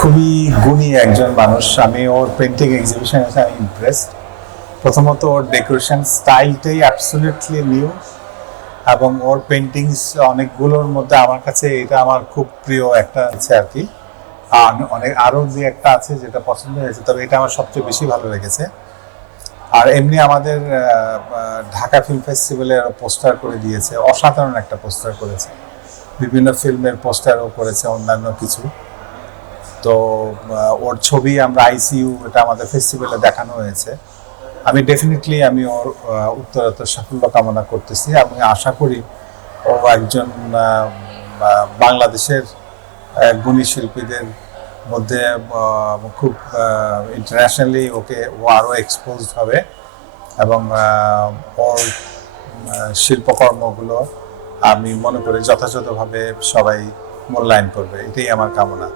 খুবই গুণী একজন মানুষ। আমি ওর পেন্টিং এক্সিবিশন এসে আমি ইমপ্রেসড। প্রথমত ওর ডেকোরেশন স্টাইলটাই অ্যাবসলিউটলি নিউ, এবং ওর পেন্টিংস অনেকগুলোর মধ্যে আমার কাছে এটা আমার খুব প্রিয় একটা আছে আর কি। আর অনেক আরও যে একটা আছে যেটা পছন্দ হয়েছে, তবে এটা আমার সবচেয়ে বেশি ভালো লেগেছে। আর এমনি আমাদের ঢাকা ফিল্ম ফেস্টিভ্যালের পোস্টার করে দিয়েছে, অসাধারণ একটা পোস্টার করেছে। বিভিন্ন ফিল্মের পোস্টারও করেছে, অন্যান্য কিছু। তো ওর ছবি আমরা আইসিইউ এটা আমাদের ফেস্টিভ্যালে দেখানো হয়েছে। আমি ডেফিনেটলি আমি ওর উত্তরোত্তর সাফল্য কামনা করতেছি। আমি আশা করি ও একজন বাংলাদেশের গুণী শিল্পীদের মধ্যে খুব ইন্টারন্যাশনালি ও আরও এক্সপোজড হবে, এবং ওর শিল্পকর্মগুলো আমি মনে করি যথাযথভাবে সবাই মূল্যায়ন করবে, এটাই আমার কামনা।